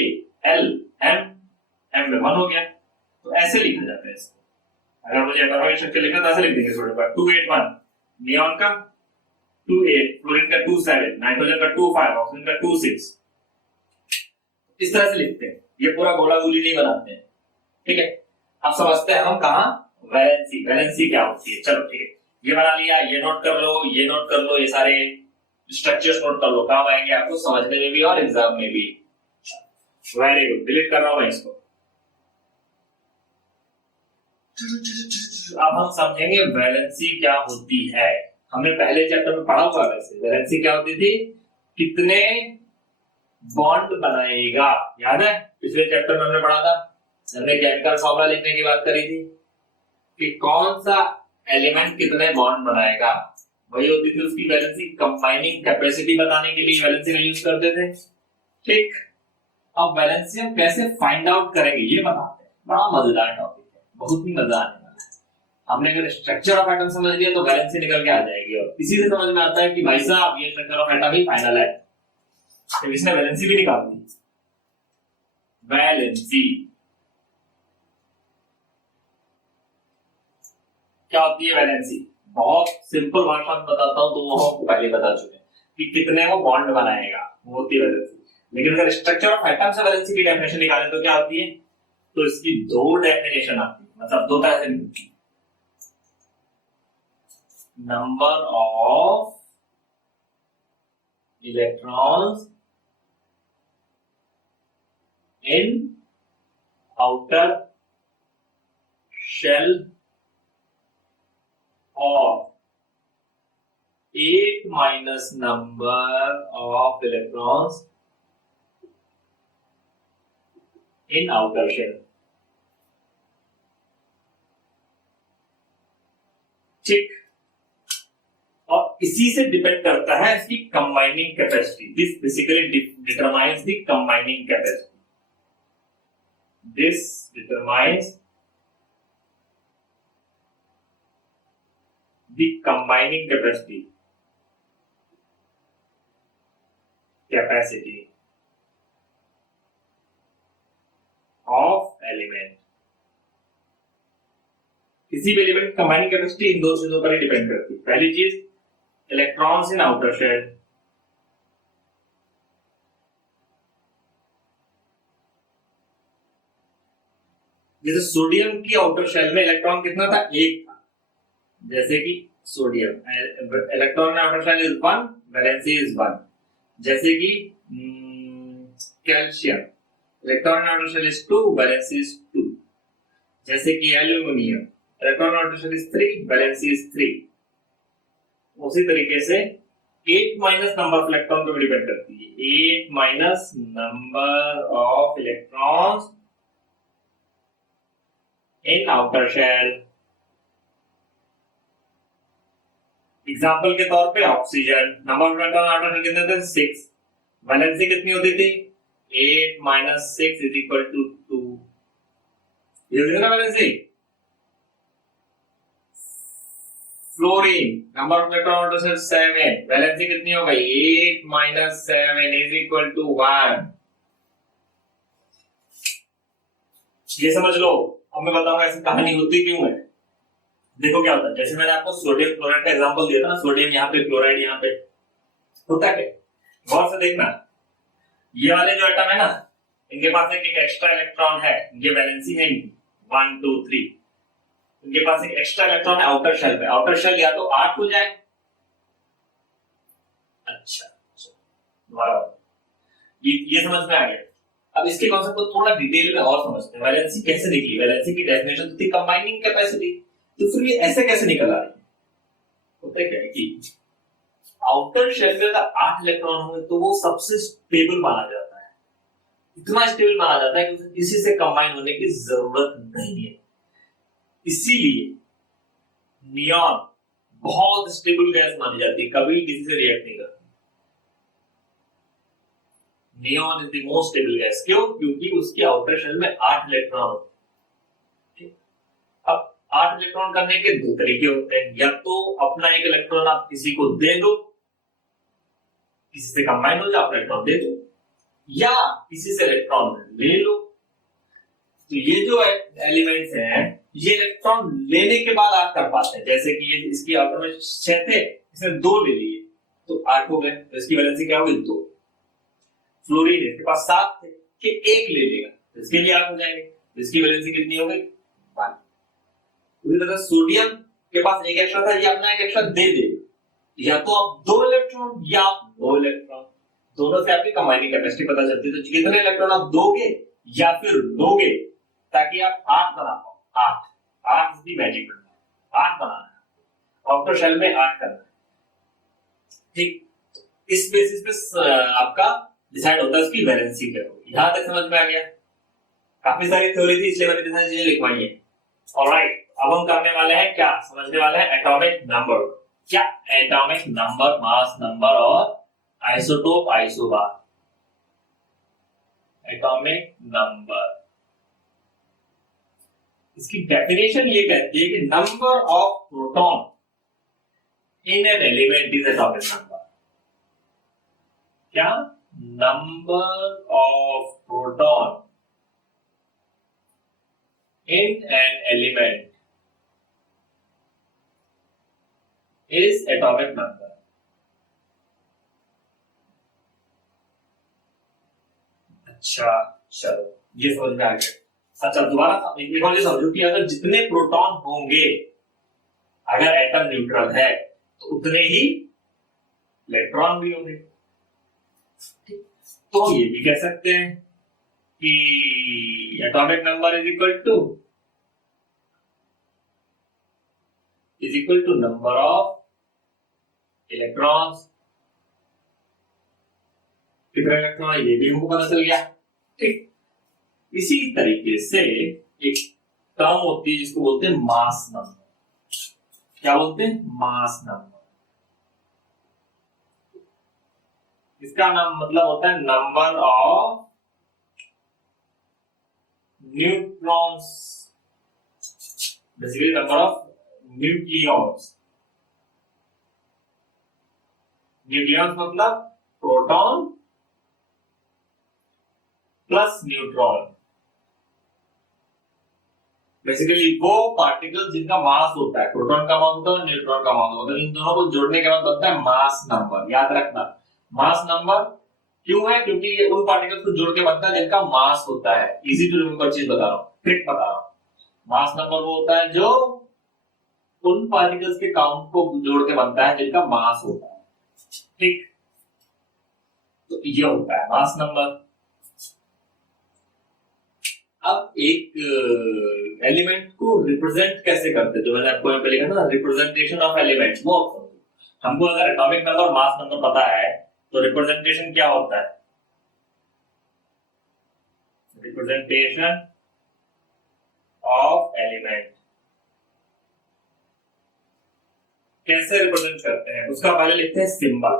एल एम में 1 हो गया। तो ऐसे लिखा जाता है इसको। अगर मुझे एटॉमिक स्ट्रक्चर लिखना तो ऐसे लिख देंगे सोडियम का 2 8 1, नियॉन का 2 8, फ्लोरीन का 2 7, नाइट्रोजन का 2 5, ऑक्सीजन का 2 6। इस तरह से लिखते हैं, ये पूरा गोला गोली नहीं बनाते हैं। ठीक है, अब समझते हैं हम कहां वैलेंसी क्या होती है। चलो ठीक है, ये बना लिया, ये नोट कर लो, ये नोट कर लो, ये सारे स्ट्रक्चर्स नोट कर लो, काम आएंगे आपको समझने में भी और एग्जाम में भी। वेरी गुड, डिलीट कर रहा हूं मैं इसको। अब हम समझेंगे वैलेंसी क्या होती है। हमने पहले चैप्टर में पढ़ा हुआ, वैसे वैलेंसी क्या होती थी, कितने बॉन्ड बनाएगा, याद है पिछले चैप्टर में हमने पढ़ा था। हमने केमिकल फॉर्मूला लिखने की बात करी थी कि कौन सा एलिमेंट कितने बॉन्ड बनाएगा, वही होती थी उसकी वैलेंसी। कंबाइनिंग कैपेसिटी बताने के लिए वैलेंसी का यूज करते थे। ठीक, अब वैलेंसी हम कैसे फाइंड आउट करेंगे ये बताते हैं। बड़ा मजेदार टॉपिक है, बहुत ही मजा आने वाला है। हमने अगर स्ट्रक्चर ऑफ एटम समझ लिया तो वैलेंसी निकल के आ जाएगी, और इसी से समझ में आता है कि भाई साहब ये structure of atom he final है। तो इसने वैलेंसी भी निकाल दी। वैलेंसी क्या होती है वैलेंसी? बहुत सिंपल भाषा में बताता हूं, तो वो हम पहले बता चुके हैं कि कितने वो बॉन्ड बनाएगा, वो होती है वैलेंसी। लेकिन अगर स्ट्रक्चर ऑफ एटम से वैलेंसी की डेफिनेशन निकालें तो क्या होती है, तो इसकी 2 डेफिनेशन आती है, मतलब 2 तरह से मिलती है। number of electrons in outer shell of 8 minus number of electrons in outer shell. ठीक, और इसी से डिपेंड करता है इसकी combining capacity. This basically determines the combining capacity. This determines the combining capacity of element. किसी भी एलिमेंट की कंबाइनिंग कैपेसिटी इन दो चीजों पर ही डिपेंड करती है. पहली चीज इलेक्ट्रॉन्स इन आउटर शेल. जैसे सोडियम की आउटर शेल में इलेक्ट्रॉन कितना था? एक था. जैसे कि sodium electron outer shell is 1, valency is 1. जैसे कि calcium electron outer shell is 2, valency is 2. जैसे कि aluminium electron outer shell is 3, valency is 3. उसी तरीके से 8 माइनस नंबर ऑफ इलेक्ट्रॉन पे डिपेंड करती है. 8 minus number of electrons in outer shell. Example के तौर पे oxygen number of electron outer shell कितने थे? 6. वैलेंसी कितनी होती थी? 8 माइनस 6 इज इक्वल टू 2. ये कितना valency? Fluorine number of electron outer shell 7. Valency कितनी हो गई? 8 माइनस 7 इज इक्वल टू 1. ये समझ लो. अब मैं बताऊंगा ऐसी कहानी होती क्यों है. देखो क्या होता है. जैसे मैंने आपको सोडियम क्लोराइड का एग्जांपल दिया था ना, सोडियम यहाँ पे, क्लोराइड यहाँ पे, होता है. गौर से देखना, ये वाले जो एटम है ना, इनके पास एक एक्स्ट्रा इलेक्ट्रॉन है. इनके वैलेंसी है 1 2 3. इनके पास एक एक्स्ट्रा इलेक्ट्रॉन है आउटर शेल पे. आउटर शेल या तो 8 हो जाए. अच्छा, ये समझ में आ गया. अब इसके कॉन्सेप्ट को थोड़ा डिटेल में और समझते हैं. वैलेंसी कैसे निकली? वैलेंसी की डेफिनेशन तो थी कंबाइनिंग कैपेसिटी. तो फिर ये ऐसे कैसे निकल आ रही है? होता है क्या कि आउटर शेल में अगर 8 इलेक्ट्रॉन होंगे तो वो सबसे स्टेबल माना जाता है. इतना स्टेबल माना जाता है कि उसे किसी से कंबाइन होने की जरूरत नहीं है. इसीलिए नियॉन बहुत स्टेबल गैस मानी जाती है, कभी किसी से रिएक्ट नहीं करती. Neon is the most stable gas. क्यों? क्योंकि उसके आउटर शेल में 8 इलेक्ट्रॉन होते हैं. अब 8 इलेक्ट्रॉन करने के दो तरीके होते हैं. या तो अपना एक इलेक्ट्रॉन आप किसी को दे दो, किसी से कंबाइन हो जाओ, इलेक्ट्रॉन दे दो, या किसी से इलेक्ट्रॉन ले लो. तो ये जो एलिमेंट्स हैं ये इलेक्ट्रॉन लेने के बाद 8 कर पाते हैं. जैसे कि ये इसकी आउटर में 6 थे, इसने 2 ले लिए तो 8 हो गए. तो इसकी वैलेंसी क्या होगी? 2. फ्लोरीन इसके पास 7 थे कि 1 ले लेगा तो इसके लिए 8 हो जाएंगे. तो इसकी वैलेंसी कितनी हो गई? 1. उसी तरह सोडियम के पास एक एक्स्ट्रा था, ये अपना एक एक्स्ट्रा दे दे. या तो आप 2 इलेक्ट्रॉन या 2 इलेक्ट्रॉन, दोनों से आपकी कंबाइनिंग कैपेसिटी पता चलती है. तो कितने इलेक्ट्रॉन आप दोगे या फिर लोगे ताकि आप 8 बना पाओ. 8 इज द मैजिक नंबर. 8 बनाना है, आउटर शेल में 8 करना है. ठीक, इस बेसिस पे आपका डिसाइड होता है उसकी वैलेंसी क्या होगी. यहां तक समझ में आ गया? काफी सारी थ्योरी थी इसलिए मैंने सारी चीजें लिखवाई है. ऑलराइट, अब हम करने वाले हैं क्या? समझने वाले हैं एटॉमिक नंबर. क्या? एटॉमिक नंबर, मास नंबर और आइसोटोप, आइसोबार. एटॉमिक नंबर, इसकी डेफिनेशन ये कहती है कि number of proton in an element is atomic number. क्या? Number of proton in an element is atomic number. अच्छा, चलो ये समझ में आ गया. अच्छा, दोबारा एक और समझो कि अगर जितने प्रोटॉन होंगे अगर एटम न्यूट्रल है तो उतने ही इलेक्ट्रॉन भी होंगे। तो ये भी कह सकते हैं कि atomic number is equal to number of electrons. कितने इलेक्ट्रॉन ये भी हमको पता चल गया। ठीक, इसी तरीके से एक टर्म होती है जिसको बोलते हैं मास नंबर। क्या बोलते हैं? Mass number. इसका नाम मतलब होता है number of neutrons, basically number of nucleons. Nucleons मतलब प्रोटॉन प्लस न्यूट्रॉन। बेसिकली वो पार्टिकल जिनका मास होता है, प्रोटॉन का मास होता है, न्यूट्रॉन का मास होता है, इन दोनों को जोड़ने के बाद बनता है मास नंबर। याद रखना, मास नंबर क्यों है? क्योंकि ये उन पार्टिकल्स को जोड़ के बनता है जिनका मास होता है। इजी टू रिमेंबर चीज बता रहा हूँ, ट्रिक बता रहा हूँ। मास नंबर वो होता है जो उन पार्टिकल्स के काउंट को जोड़ के बनता है जिनका मास होता है। ठीक, तो ये होता है मास नंबर। अब एक एलिमेंट को रिप्रेजेंट कैसे करते, जो मैंने आपको यहाँ पे लिखा ना, रिप्रेजेंटेशन ऑफ एलिमेंट्स, वो हमको अगर एटॉमिक नंबर मास नंबर पता है तो रिप्रेजेंटेशन क्या होता है? रिप्रेजेंटेशन ऑफ एलिमेंट कैसे रिप्रेजेंट करते हैं उसका पहले लिखते हैं सिंबल।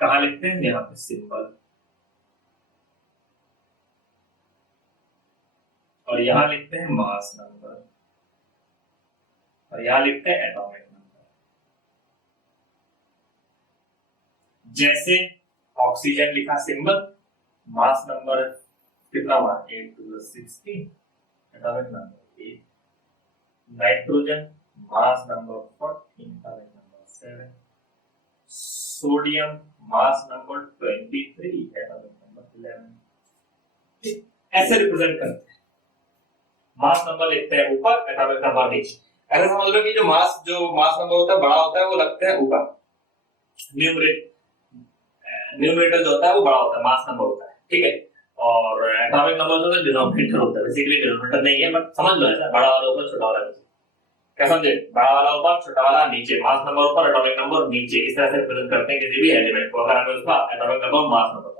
कहां लिखते हैं? यहाँ पे सिंबल। और यहां लिखते हैं मास नंबर, और यहां लिखते हैं एटॉमिक नंबर। जैसे ऑक्सीजन लिखा सिंबल, मास नंबर कितना हुआ? 8 to the 16, atomic number 8। Nitrogen mass number 14, atomic number 7। Sodium mass number 23, atomic number 11। ऐसे रिप्रेजेंट करते हैं। मास नंबर लिखते हैं ऊपर, एटॉमिक नंबर नीचे। ऐसा समझ लो कि जो मास नंबर होता है बड़ा होता है, वो लगता है ऊपर। न्यूमरेटर जो होता है वो बड़ा होता है, मास नंबर होता है। ठीक है, और एटॉमिक नंबर जो है डिनोमिनेटर होता है। बेसिकली डिनोमिनेटर नहीं है, बट समझ लो ऐसा, बड़ा वाला ऊपर छोटा वाला नीचे। क्या समझे? बड़ा वाला ऊपर छोटा वाला नीचे, मास नंबर ऊपर एटॉमिक नंबर नीचे। इस तरह से रिप्रेजेंट करते हैं किसी भी एलिमेंट को। अगर हमें उसका एटॉमिक नंबर मास नंबर,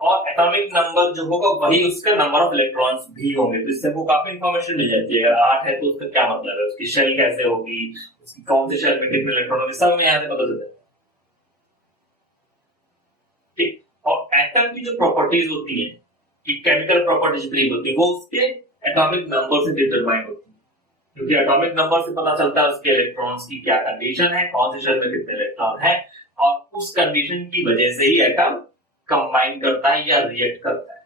और एटॉमिक नंबर जो होगा वही उसका नंबर ऑफ इलेक्ट्रॉन्स भी होंगे। तो इससे वो काफी इंफॉर्मेशन मिल जाती है। अगर 8 है तो उसका क्या मतलब है, उसकी शेल कैसे होगी, उसकी कौन सी शेल में कितने इलेक्ट्रॉन होंगे, सब में यहाँ से पता चल जाता है। ठीक, और एटम की जो प्रॉपर्टीज होती है, कि केमिकल प्रॉपर्टीज जितनी होती है, वो उसके एटॉमिक नंबर से डिटरमाइन होती है। क्योंकि एटॉमिक नंबर से पता चलता है उसके इलेक्ट्रॉन्स की क्या कंडीशन है, कौन सी शेल में कितने इलेक्ट्रॉन है, और उस कंडीशन की वजह से ही एटम कंबाइन करता है या रिएक्ट करता है।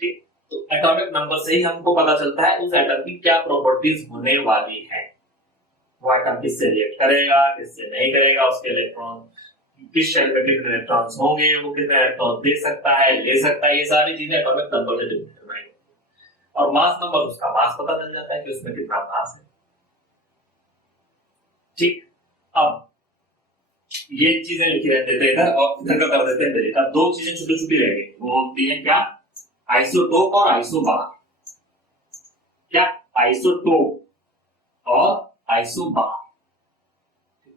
ठीक, तो एटॉमिक नंबर से ही हमको पता चलता है उस एटम की क्या प्रॉपर्टीज होने वाली है। वो एटम किससे रिएक्ट करेगा, किससे नहीं करेगा, उसके इलेक्ट्रॉन किस शेल में कितने इलेक्ट्रॉन्स होंगे, वो कितने इलेक्ट्रॉन दे सकता है, ले सकता है, ये सारी चीजें एटॉमिक नंबर से डिटरमाइन होती है। और मास नंबर, उसका मास पता चल जाता है कि उसमें कितना मास है। ठीक, अब ये चीजें लिखी रहते थे इधर, और इधर का कर देते हैं डिलीट। अब दो चीजें छोटी छोटी रह गई, वो होती है क्या? आइसोटोप और आइसोबार। क्या? आइसोटोप और आइसोबार।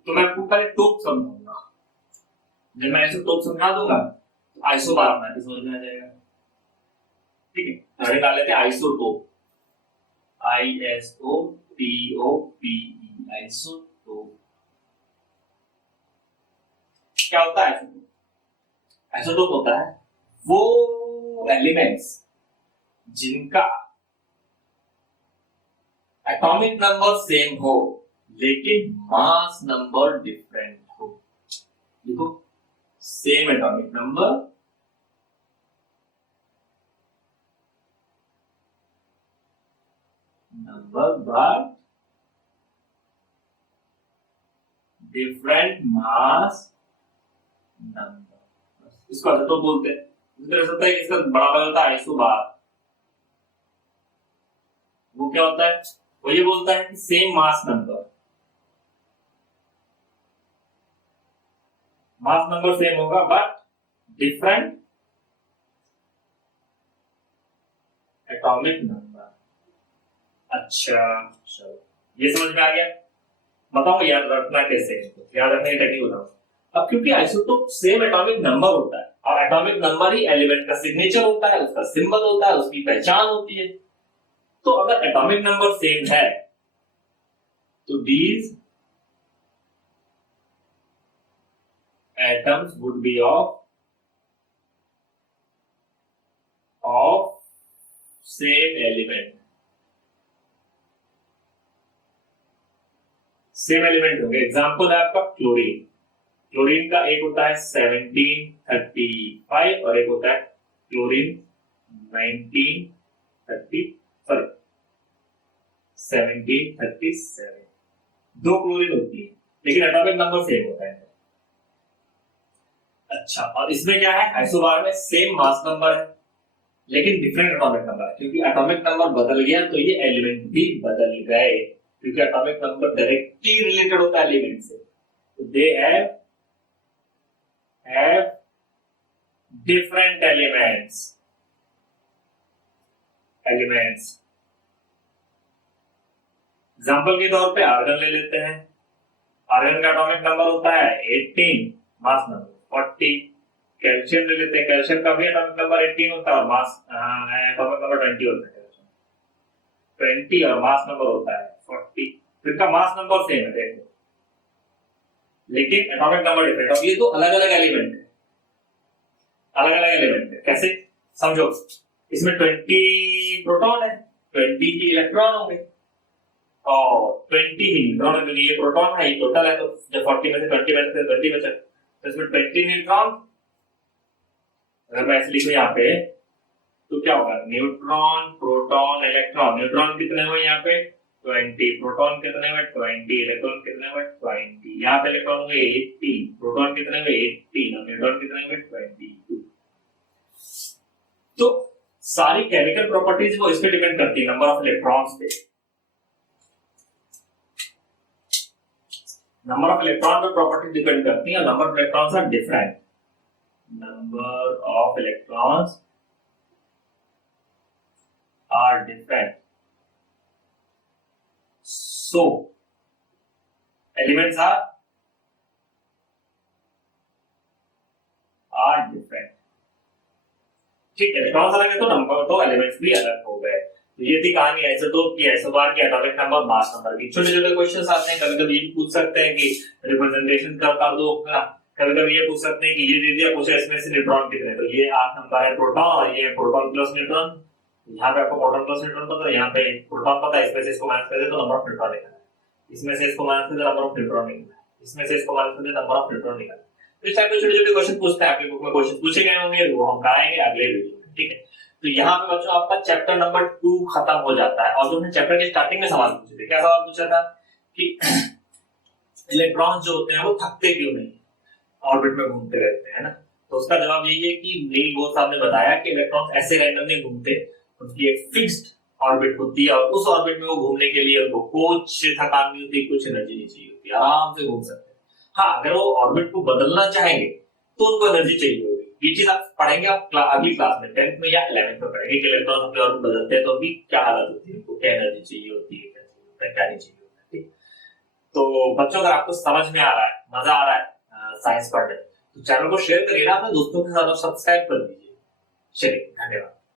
तो मैं आपको पहले टोप समझाऊंगा, जब मैं आइसोटोप समझा दूंगा तो आइसोबार अपना भी समझ में आ जाएगा। ठीक है, पहले डाल लेते हैं आइसोटोप, ISOTOPE, आइसोटोप। क्या होता है आइसोटोप? आइसोटोप होता है वो एलिमेंट्स जिनका एटॉमिक नंबर सेम हो लेकिन मास नंबर डिफरेंट हो। देखो, same atomic number, but different mass number, इसको आइसोटोप बोलते हैं। इस तरह से होता है कि इसका बड़ा वाला होता है आइसोबार। वो क्या होता है? वो ये बोलता है कि सेम मास नंबर सेम होगा बट डिफरेंट एटॉमिक नंबर। अच्छा चलो ये समझ में आ गया। बताओ याद रखना कैसे, याद रखने की टेक्निक बताओ। अब क्योंकि आइसोटोप सेम एटॉमिक नंबर होता है और एटॉमिक नंबर ही एलिमेंट का सिग्नेचर होता है, उसका सिंबल होता है, उसकी पहचान होती है। तो अगर एटॉमिक नंबर सेम है तो these atoms would be of same element, same element होंगे। एग्जांपल है आपका क्लोरीन। क्लोरीन का एक होता है 1735 और एक होता है क्लोरीन 1737। दो क्लोरीन होती है लेकिन एटॉमिक नंबर सेम होता है। अच्छा और इसमें क्या है, आइसोबार में सेम मास नंबर है लेकिन डिफरेंट एटॉमिक नंबर है। क्योंकि एटॉमिक नंबर बदल गया तो ये एलिमेंट भी बदल गए, क्योंकि एटॉमिक नंबर डायरेक्टली रिलेटेड होता है एलिमेंट से। तो they have different elements. Example के तौर पे आर्गन ले लेते हैं। आर्गन का एटॉमिक नंबर होता है 18, मास नंबर 40। कैल्शियम ले लेते हैं, कैल्शियम का भी एटॉमिक नंबर 18 होता है और मास एटॉमिक नंबर 20 होता है। 20 और मास नंबर होता है 40। इनका मास नंबर सेम है देखो, लेकिन एटॉमिक नंबर डिफरेंट। अब ये तो अलग अलग एलिमेंट है, कैसे समझो। इसमें 20 प्रोटॉन है, 20 की इलेक्ट्रॉन होंगे और 20 न्यूट्रॉन है। ये प्रोटॉन है, ये टोटल है, तो जब 40 में से 20 में से 20 बचा तो इसमें 20 न्यूट्रॉन। अगर मैं ऐसे लिखूं यहाँ पे तो क्या होगा, न्यूट्रॉन प्रोटॉन इलेक्ट्रॉन। न्यूट्रॉन कितने हुए यहाँ पे 20, प्रोटॉन कितने हुए 20, इलेक्ट्रॉन कितने हुए 20। यहाँ पे इलेक्ट्रॉन हुए 18, प्रोटॉन कितने हुए 18 और न्यूट्रॉन कितने हुए 22। तो सारी केमिकल प्रॉपर्टीज वो इस पे डिपेंड करती है, नंबर ऑफ इलेक्ट्रॉन्स पे। नंबर ऑफ इलेक्ट्रॉन पे प्रॉपर्टी डिपेंड करती है। Number of electrons are different, number of electrons are different, so elements are different। ठीक है, इलेक्ट्रॉन्स अलग है तो नंबर तो एलिमेंट्स भी अलग हो गए। तो ये थी कहानी आइसोटोप की, आइसोबार की, एटॉमिक नंबर, मास नंबर की। छोटे छोटे क्वेश्चंस आते हैं, कभी कभी ये पूछ सकते हैं कि रिप्रेजेंटेशन कर दो, कभी कभी ये पूछ सकते हैं कि ये दे दिया कुछ, इसमें से न्यूट्रॉन कितने, तो ये 8 नंबर है प्रोटॉन और ये प्रोटॉन प्लस न्यूट्रॉन। यहाँ पे आपको प्रोटॉन प्लस न्यूट्रॉन पता है, यहाँ पे प्रोटॉन पता है, इसमें से इसको माइनस कर दे तो नंबर ऑफ न्यूट्रॉन निकलना है, इसमें से इसको माइनस कर दे नंबर ऑफ न्यूट्रॉन निकलना है, इसमें से इसको माइनस कर दे नंबर ऑफ न्यूट्रॉन निकलना है। इस टाइप के छोटे छोटे क्वेश्चन पूछते हैं, आपके बुक में क्वेश्चन पूछे गए होंगे, वो हम कराएंगे अगले वीडियो में। ठीक है, तो यहाँ पे बच्चों आपका चैप्टर नंबर 2 खत्म हो जाता है। और जो हमने चैप्टर के स्टार्टिंग में सवाल पूछे थे, क्या सवाल पूछा था कि इलेक्ट्रॉन जो होते हैं वो थकते क्यों नहीं, ऑर्बिट में घूमते रहते हैं ना। तो उसका जवाब यही है कि नील बोर साहब ने बताया कि इलेक्ट्रॉन ऐसे रैंडमली घूमते, उनकी एक फिक्स्ड ऑर्बिट होती है और उस ऑर्बिट में वो घूमने के लिए उनको कुछ थकान नहीं होती, कुछ एनर्जी नहीं चाहिए होती, आराम से घूम सकते हैं। हाँ, अगर वो ऑर्बिट को बदलना चाहेंगे तो उनको एनर्जी चाहिए होगी। ये चीज आप पढ़ेंगे आप अगली क्लास में, 10th में या 11th में पढ़ेंगे कि इलेक्ट्रॉन अपने ऑर्बिट बदलते हैं तो अभी क्या हालत होती है, उनको क्या एनर्जी चाहिए होती है, क्या नहीं चाहिए होता है। ठीक, तो बच्चों अगर आपको समझ में आ रहा है, मजा आ रहा है साइंस पढ़ने, तो चैनल को शेयर करिए ना अपने दोस्तों के साथ और सब्सक्राइब कर दीजिए। चलिए, धन्यवाद।